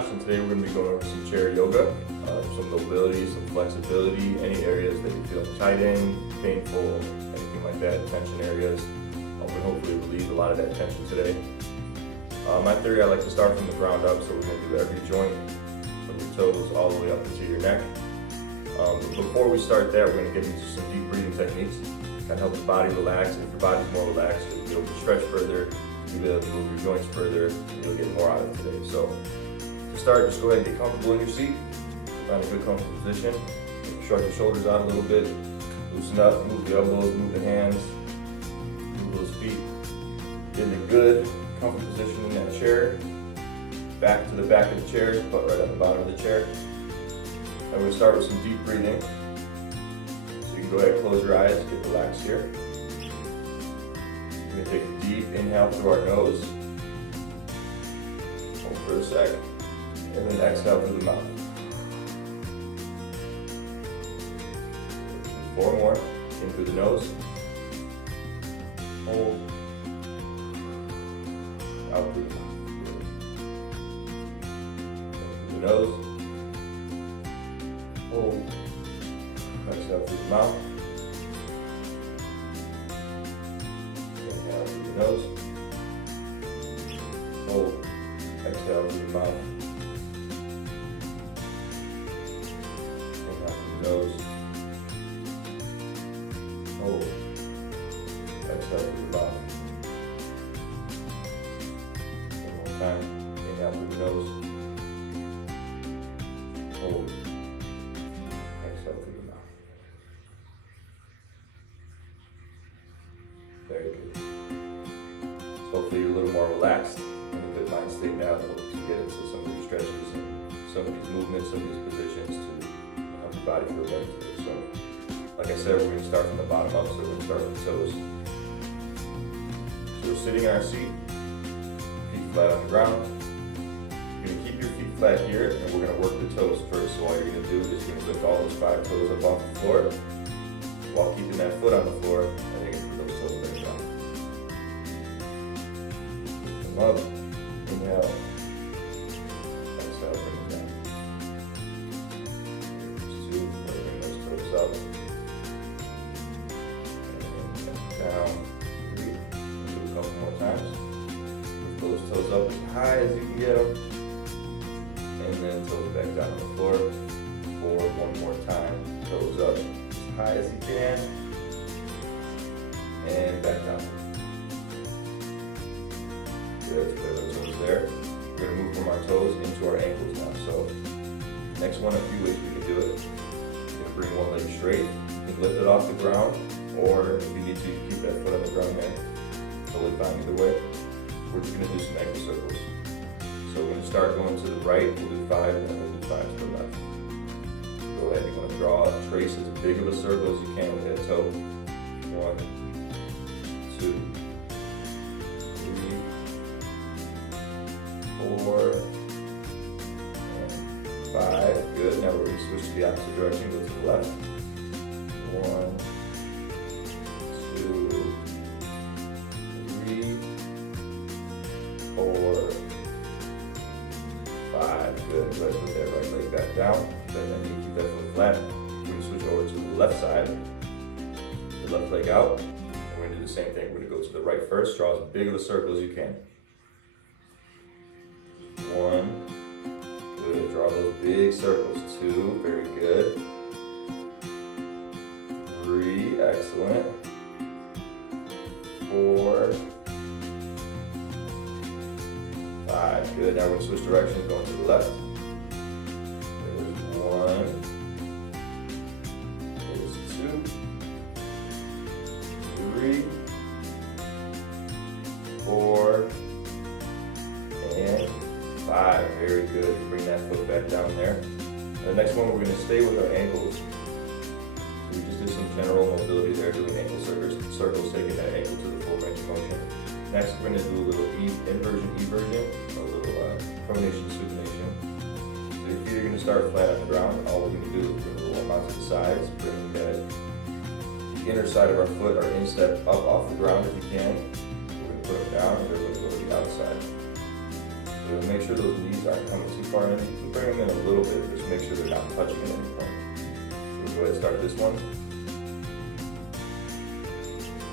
Josh, and today we're going to be going over some chair yoga, some mobility, some flexibility, any areas that you feel tight in, painful, anything like that, tension areas. We'll hopefully relieve a lot of that tension today. My theory, I like to start from the ground up, so we're going to do every joint from your toes all the way up into your neck. Before we start that, we're going to get into some deep breathing techniques, kind of help the body relax, and if your body's more relaxed, you'll be able to stretch further, you'll be able to move your joints further, and you'll get more out of it today. So to start, just go ahead and get comfortable in your seat, find a good comfortable position, shrug your shoulders out a little bit, loosen up, move the elbows, move the hands, move those feet, get in a good comfortable position in that chair, back to the back of the chair, butt right at the bottom of the chair. And we're going to start with some deep breathing. So you can go ahead and close your eyes, get relaxed here. We're going to take a deep inhale through our nose. Hold for a sec. And then exhale through the mouth. 4 more. In through the nose. Hold. Out through the mouth. In through the nose. Hold. Exhale through the mouth. Inhale through the nose. Hold. Exhale through the mouth. Inhale through the nose. Hold. Exhale through the mouth. One more time. Inhale through the nose. Hold. Exhale through the mouth. Very good. So hopefully you're a little more relaxed in a good mind state now to get into some of these stretches and some of these movements, some of these positions to help your body feel better today. So, like I said, we're going to start from the bottom up, so we're going to start with the toes. So we're sitting in our seat, feet flat on the ground. You're going to keep your feet flat here, and we're going to work the toes first. So all you're going to do is you're going to lift all those 5 toes up off the floor, while keeping that foot on the floor, and then you can put those toes back down. Lift them up, inhale, exhale, bring them down. There's 2, bring those toes up, and down, 3, do a couple more times. Lift those toes up as high as you can get them, and then toes back down on the floor. 4, one more time, toes up as high as you can, and back down. Good, put those toes there. We're going to move from our toes into our ankles now. So, next one, a few ways we can do it. You're going to bring one leg straight, you can lift it off the ground, or if you need to, you can keep that foot on the ground, man. Totally fine either way. We're just going to do some ankle circles. So we're going to start going to the right, we'll do 5, and then we'll do 5 to the left. Go ahead, you're going to draw a trace as big of a circle as you can with that toe. 1, 2, 3, 4, and 5. Good. Now we're going to switch to the opposite direction, go to the left. 1, 2, 3, 4, 5. Good. Go ahead, put that right leg back down. Then you keep that foot flat. We're going to switch over to the left side. The left leg out. And we're going to do the same thing. We're going to go to the right first. Draw as big of a circle as you can. 1. Good. Draw those big circles. 2. Very good. 3. Excellent. 4. 5. Good. Now we're going to switch directions. Going to the left. 1, there's 2, 3, 4, and 5. Very good. Bring that foot back down there. The next one, we're going to stay with our ankles. So we just did some general mobility there, doing ankle circles, taking that ankle to the full range of motion. Next, we're going to do a little inversion, eversion, a little pronation, supination. Your feet are going to start flat on the ground. All we're going to do is bring the warm out to the sides, bring that inner side of our foot, our instep, up off the ground if you can. We're going to put them down, and we're going to go to the outside. So So make sure those knees aren't coming too far in. You can bring them in a little bit, just make sure they're not touching at any point. So we'll go ahead and start this one.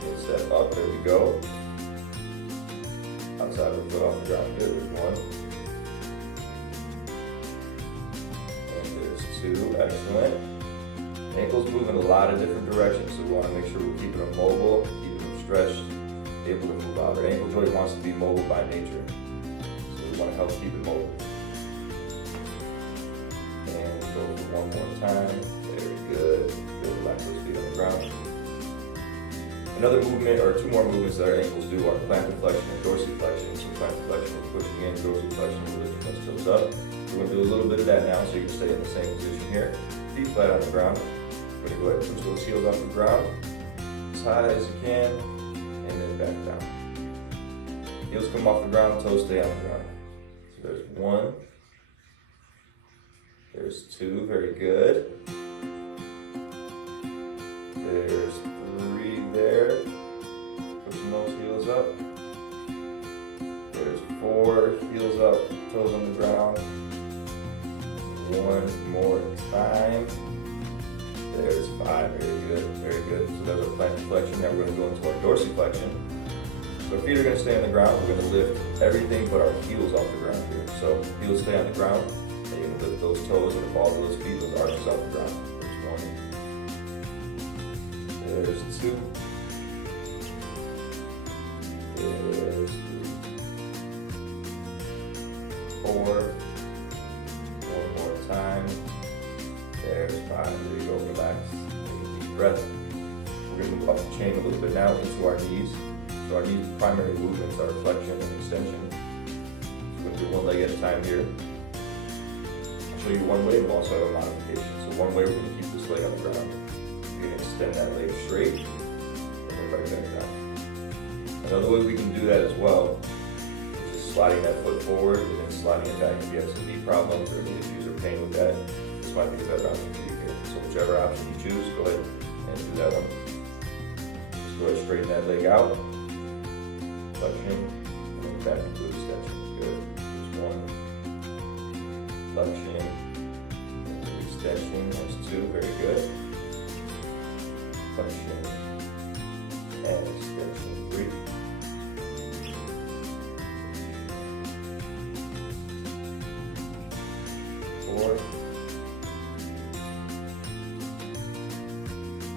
And step up, there we go. Outside of the foot off the ground here, there's one. And there's two, excellent. Ankles move in a lot of different directions, so we want to make sure we're keeping them mobile, keeping them stretched, able to move out. Our ankle joint wants to be mobile by nature, so we want to help keep it mobile. And go for one more time. Very good. Good. Relax those feet on the ground. Another movement, or two more movements that our ankles do are plantar flexion and dorsiflexion. So plantar flexion, we're pushing in, dorsiflexion, we're lifting those toes up. We're going to do a little bit of that now, so you can stay in the same position here. Feet flat on the ground. We're going to go ahead and push those heels off the ground as high as you can, and then back down. Heels come off the ground, toes stay on the ground. So there's one. There's two, very good. There's three there. Pushing those heels up. There's four, heels up, toes on the ground. One more time. There's five, very good, very good. So there's our plantar flexion. Now we're going to go into our dorsiflexion. So our feet are going to stay on the ground. We're going to lift everything but our heels off the ground here. So heels stay on the ground, and you're going to lift those toes and the balls of those feet, those arches off the ground. There's one. There's two. There's three. Four. One more time. There's five. There you go. Relax. Take a deep breath. We're going to move up the chain a little bit now into our knees. So our knees' primary movements are flexion and extension. So we're going to do one leg at a time here. I'll show you one way, and we'll also have a modification. So one way, we're going to keep this leg on the ground. You're going to extend that leg straight, and then right back down. Another way we can do that as well is just sliding that foot forward and then sliding it back. If you have some knee problems or any issues or pain with that, this might be a better option for you here. So whichever option you choose, go ahead and do that one. Just go ahead and straighten that leg out. Flexion, and then back into extension. Good. There's one. Flexion, and extension. There's two. Very good. Flexion, and extension. Three. Four.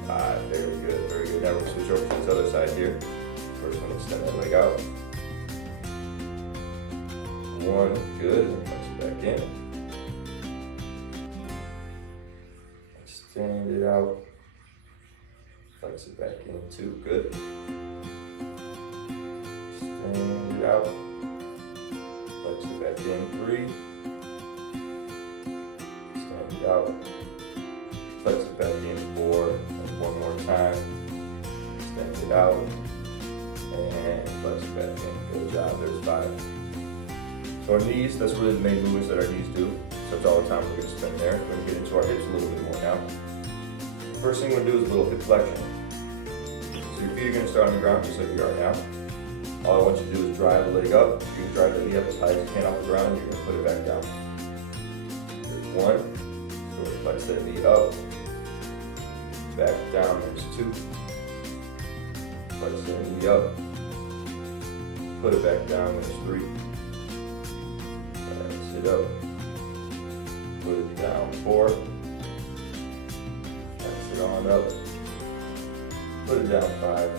Five. Very good. Very good. Now we're going to switch over to this other side here. First one, extend that leg out. One, good, and flex it back in. Extend it out. Flex it back in, two, good. Extend it out. Flex it back in, three. Extend it out. Flex it back in, four. And one more time. Extend it out. And flex it back in. Good job. There's five. So our knees, that's really the main movements that our knees do. So that's all the time we're going to spend there. We're going to get into our hips a little bit more now. First thing we're going to do is a little hip flexion. So your feet are going to start on the ground just like we are now. All I want you to do is drive the leg up. You're going to drive the knee up as high as you can off the ground. You're going to put it back down. There's one. So we're going to flex that knee up. Back down. There's two. Flex that knee up. Put it back down. There's three. Flex it up. Put it down. Four. Flex it on up. Put it down. Five.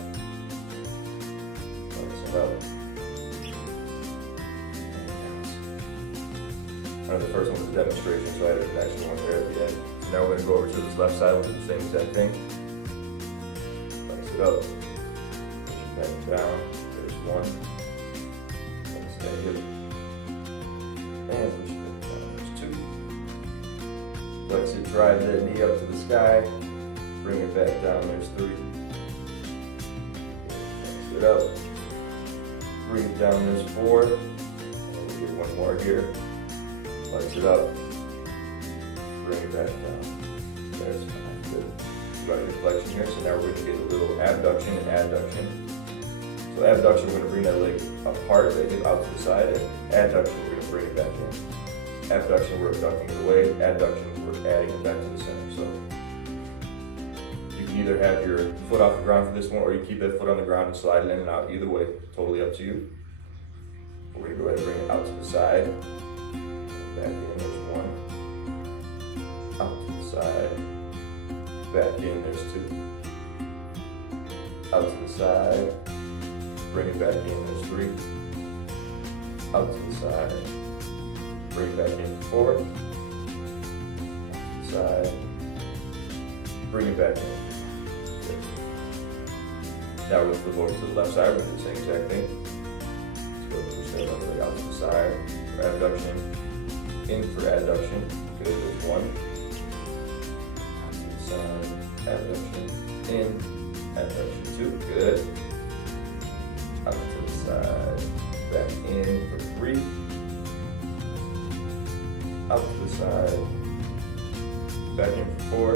Flex it up. The first one was a demonstration, so I had an actual one there at the end. So now we're going to go over to this left side, we'll do the same exact thing. Flex it up. Push it back down. There's one. Flex that hip. And push it back down. There's two. Flex it, drive that knee up to the sky. Bring it back down. There's three. Flex it up. Bring it down. There's four. And we'll do one more here. Flex it up, bring it back down. There's five. Good. We've got a hip flexion here, so now we're going to get a little abduction and adduction. So abduction, we're going to bring that leg apart, that hip out to the side, and adduction, we're going to bring it back in. Abduction, we're abducting it away. Adduction, we're adding it back to the center. So you can either have your foot off the ground for this one, or you keep that foot on the ground and slide it in and out. Either way, totally up to you. We're gonna go ahead and bring it out to the side. Back in, there's one. Out to the side. Back in, there's two. Out to the side. Bring it back in, there's three. Out to the side. Bring it back in, four. Out to the side. Bring it back in. Good. Now we'll flip over to the left side. We're going to do the same exact thing. Let's go push that other leg out to the side for abduction. In for adduction. Good, there's one. Out to the side. Abduction. In. Adduction, two. Good. Out to the side. Back in for three. Out to the side. Back in for four.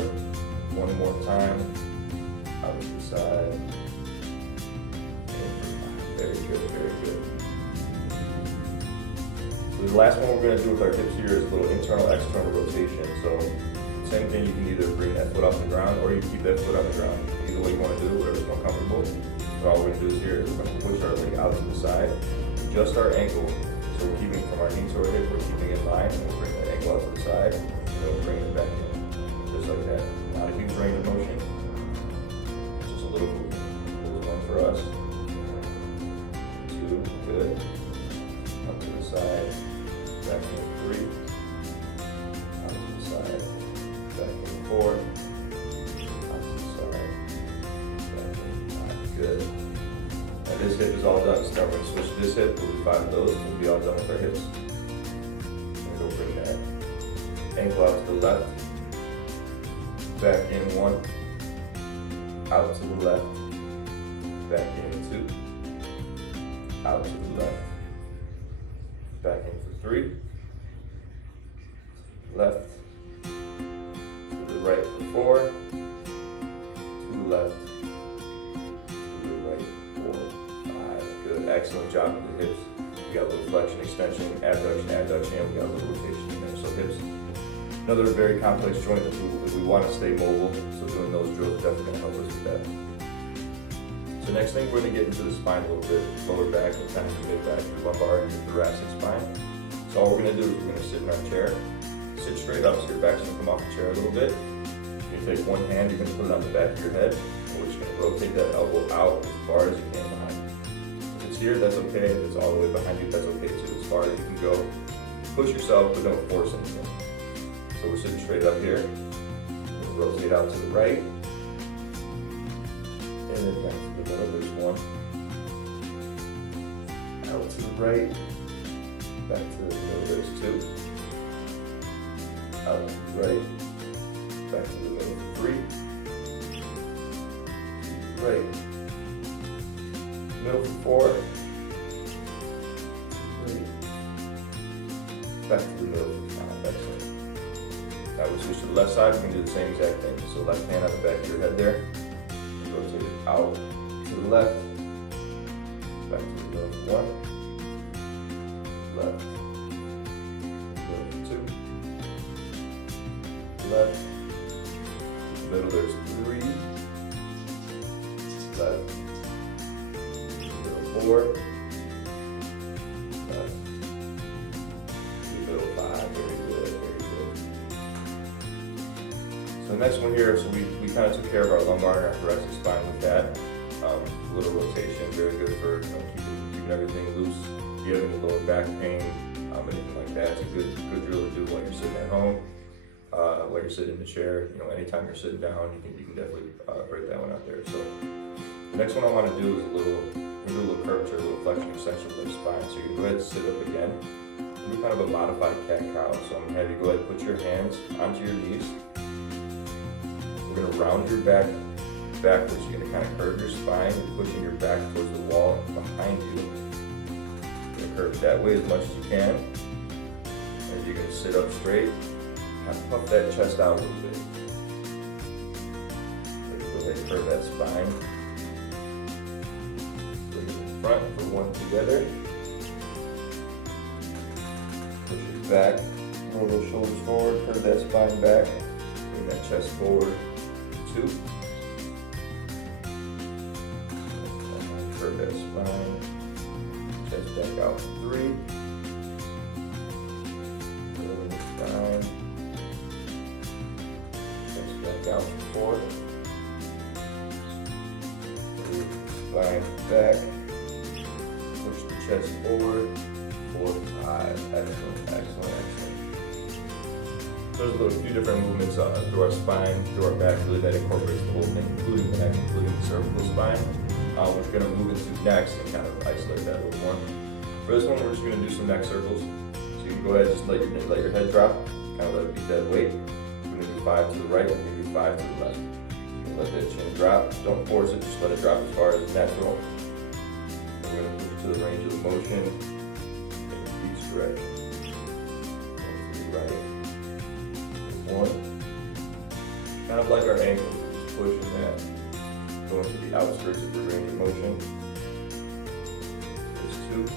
One more time. Out to the side. In for five. Very good, very good. So the last one we're going to do with our hips here is a little internal external rotation. So same thing, you can either bring that foot off the ground or you can keep that foot on the ground. Either way you want to do it, whatever's more comfortable. So all we're going to do is here, we're going to push our leg out to the side, adjust our ankle. So we're keeping from our knee to our hip, we're keeping in line, and we'll bring that ankle out to the side, and we'll bring it back in, just like that. Not a huge range of motion, just a little movement. There's one for us. Two, good. Up to the side, back in three. Out to the side, back in four. Out to the side, back in five. Good. And this hip is all done. So now we're going to switch this hip. We'll do 5 of those. We'll be all done with our hips. I'm going to go bring that ankle out to the left. Back in one. Out to the left. Back in two. Out to the left. Back in for three. Left. To the right for four. To the left. Excellent job with the hips. We got a little flexion, extension, abduction, adduction, and we got a little rotation in there. So hips, another very complex joint if we want to stay mobile. So doing those drills is definitely going to help us with that. So next thing, we're going to get into the spine a little bit, lower back, and kind of the mid back, your lumbar, your thoracic spine. So all we're going to do is we're going to sit in our chair, sit straight up, so your back's going to come off the chair a little bit. You're going to take one hand, you're going to put it on the back of your head, and we're just going to rotate that elbow out as far as you can behind. Here, that's okay. If it's all the way behind you, that's okay too. As far as you can go, push yourself, but don't force anything. So we're sitting straight up here. We'll rotate out to the right, and then back to the middle. There's one. Out to the right, back to the middle. There's two. Out to the right, back to the middle. Three. Right. Middle for four. Three. Back to the middle for five. Excellent. Now we switch to the left side. We can do the same exact thing. So left hand on the back of your head there. Rotate it out to the left. Back to the middle for one. Left. Middle for two. Left. Middle there's three. Left. Four, middle five, very good, very good. So the next one here, so we kind of took care of our lumbar and our thoracic spine with that. A little rotation, very good for keeping everything loose. If you have any lower back pain, anything like that, it's a good drill to do while you're sitting at home, while you're sitting in the chair. Anytime you're sitting down, you can definitely break that one out there. So the next one I want to do is we'll do a little curvature, a little flexion extension of the spine. So you can go ahead and sit up again. We'll do kind of a modified cat-cow. So I'm going to have you go ahead and put your hands onto your knees. We're going to round your back backwards. You're going to kind of curve your spine and pushing your back towards the wall behind you. You're going to curve that way as much as you can. And you're going to sit up straight. Kind of puff that chest out a little bit. Go ahead and curve that spine. Front for one together. back, roll those shoulders forward, curve that spine back, bring that chest forward, 2. Curve that spine, chest back out, 3. Curve the spine, chest back out, 4. Spine back, push the chest forward, 4, 5, excellent, excellent, excellent. So there's a few different movements through our spine, through our back, really that incorporates the whole thing, including the neck, including the cervical spine. Which we're gonna move into next and kind of isolate that a little more. For this one, we're just gonna do some neck circles. So you can go ahead and just let your head drop, kind of let it be dead weight. We're gonna do 5 to the right, and we're gonna do 5 to the left. Let that chin drop. Don't force it, just let it drop as far as natural. And we're going to push it to the range of the motion. And deep stretch. Going to the right. 1. Kind of like our ankles, just pushing that. Going to the outskirts of the range of motion. There's 2.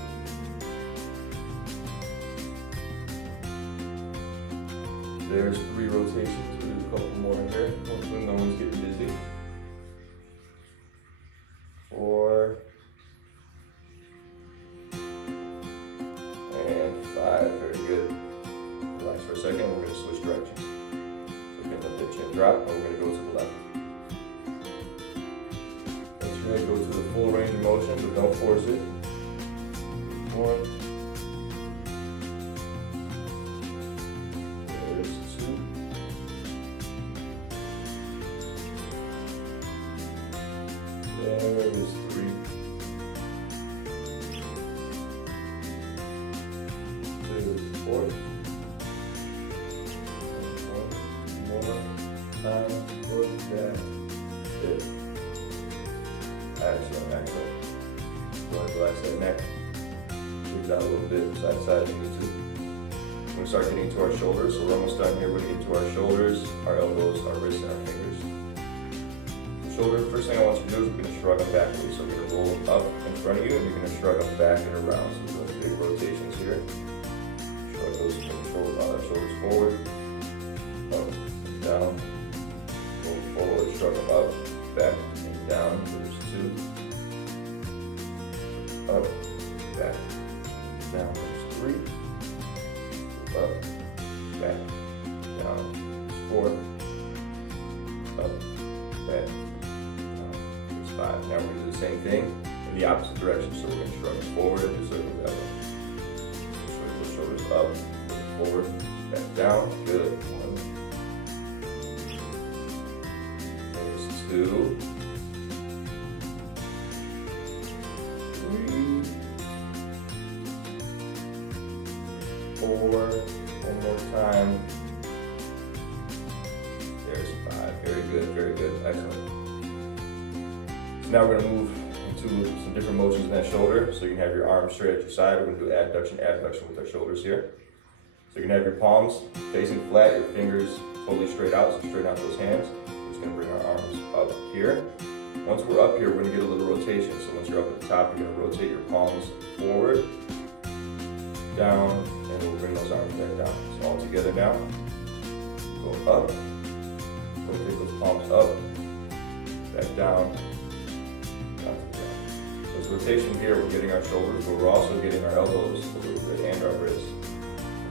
There's 3 rotations. We'll do a couple more in here. Hopefully no one's getting dizzy. 4. And 5. Very good. Relax for a second. We're going to switch directions. So we're going to let that chin drop, and we're going to go to the left. Next, we're going to go to the full range of motion, but don't force it. 1. There is 3. There's 4. 1 more time. Push that. Good. Excellent, excellent. Go ahead and relax that neck. Shake that a little bit, side to side if you need to. We're going to start getting to our shoulders, so we're almost done here. We're going to get to our shoulders, our elbows, our wrists, and our fingers. Shoulder, first thing I want you to do is we're going to shrug them backwards. So we're going to roll them up in front of you, and you're going to shrug them back and around. So we're doing big rotations here. Shrug those shoulders forward, up, and down, roll forward, shrug them up, back, and down. There's 2. Up, back, down. There's 3. Up, back, down. There's 4. Up, back. 5. Now we're going to do the same thing in the opposite direction. So we're going to shrug them forward and do circles that way. Shrug those shoulders up, forward, back down. Good. 1. There's 2. 3. 4. One more time. There's 5. Very good, very good. Excellent. Now we're going to move into some different motions in that shoulder. So you can have your arms straight at your side. We're going to do adduction, abduction with our shoulders here. So you can have your palms facing flat, your fingers totally straight out, so straighten out those hands. We're just going to bring our arms up here. Once we're up here, we're going to get a little rotation. So once you're up at the top, you're going to rotate your palms forward, down, and we'll bring those arms back down. So all together now. Go up, rotate those palms up, back down. So this rotation here, we're getting our shoulders, but we're also getting our elbows a little bit and our wrists.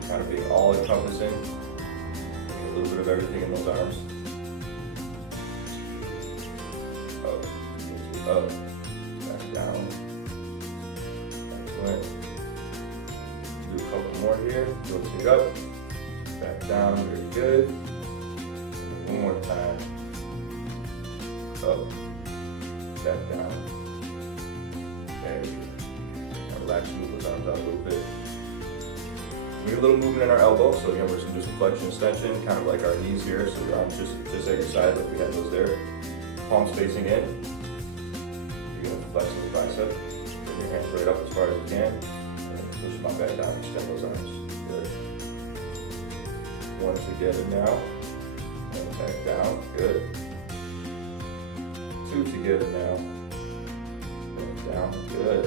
We're kind of being all encompassing, a little bit of everything in those arms. Up, back down. Excellent. Do a couple more here. Rotate up, back down. Very good. And one more time. Up, back down. Very good. Now relax and move those arms out a little bit. We get a little movement in our elbow, so again, we're just gonna do some flexion extension, kind of like our knees here. So your arms just at your side, like we had those there. Palms facing in. You're gonna flex the bicep. Bring your hands right up as far as you can, and push them up back down. Extend those arms. Good. One together now, and back down. Good. 2 together now. Back down. Good.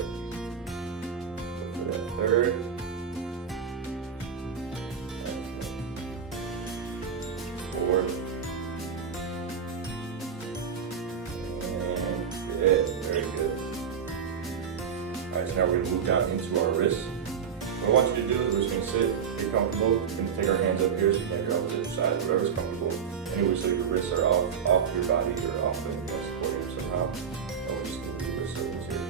Go for that third. forward. And good, very good. Alright, so now we're gonna move down into our wrists. What I want you to do is we're just gonna sit, get comfortable. We're gonna take our hands up here so you can have your opposite side, whatever's comfortable. Anyway, so your wrists are off your body or off them, supporting you somehow. And we're just gonna do the circles here.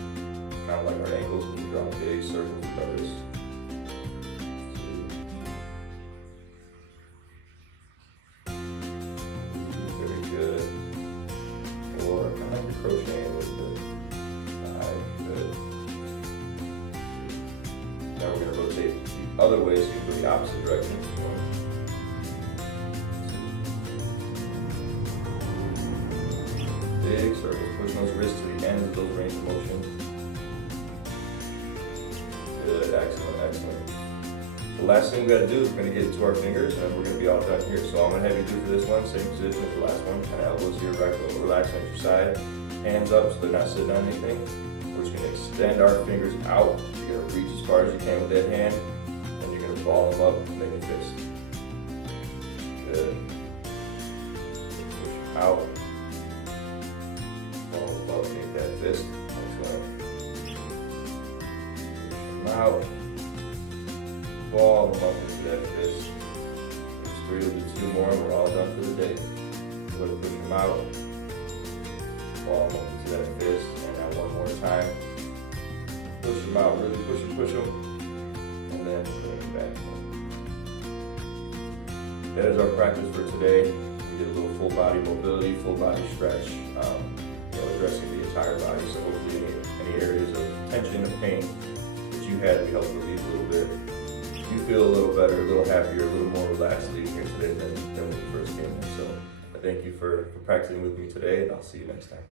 Kind of like our ankles, we draw big circles with our wrists. Very good. Or kind of like you're crocheting with the five. Good. Now we're going to rotate the other way so you can go the opposite direction. Big circles, pushing those wrists to the ends of those range of motion. Good, excellent, excellent. The last thing we got to do is we're going to get into our fingers and we're going to be all done here. So all I'm going to have you do for this one, same position as the last one, kind of elbows here, right, relaxing at your side, hands up so they're not sitting on anything. We're just going to extend our fingers out. You're going to reach as far as you can with that hand, and you're going to ball them up and make a fist. Good. Push out. Ball them up, make that fist. Excellent. Push them out. Ball them up into that fist. There's 3, we'll do 2 more, and we're all done for the day. We're going to push them out. Ball them up into that fist. And now one more time. Push them out, really push them, and then bring them back. That is our practice for today. We did a little full body mobility, full body stretch, addressing the entire body. So hopefully any areas of tension and pain that you had, we helped relieve a little bit. You feel a little better, a little happier, a little more relaxed leaving here today than when you first came in. So I thank you for practicing with me today, and I'll see you next time.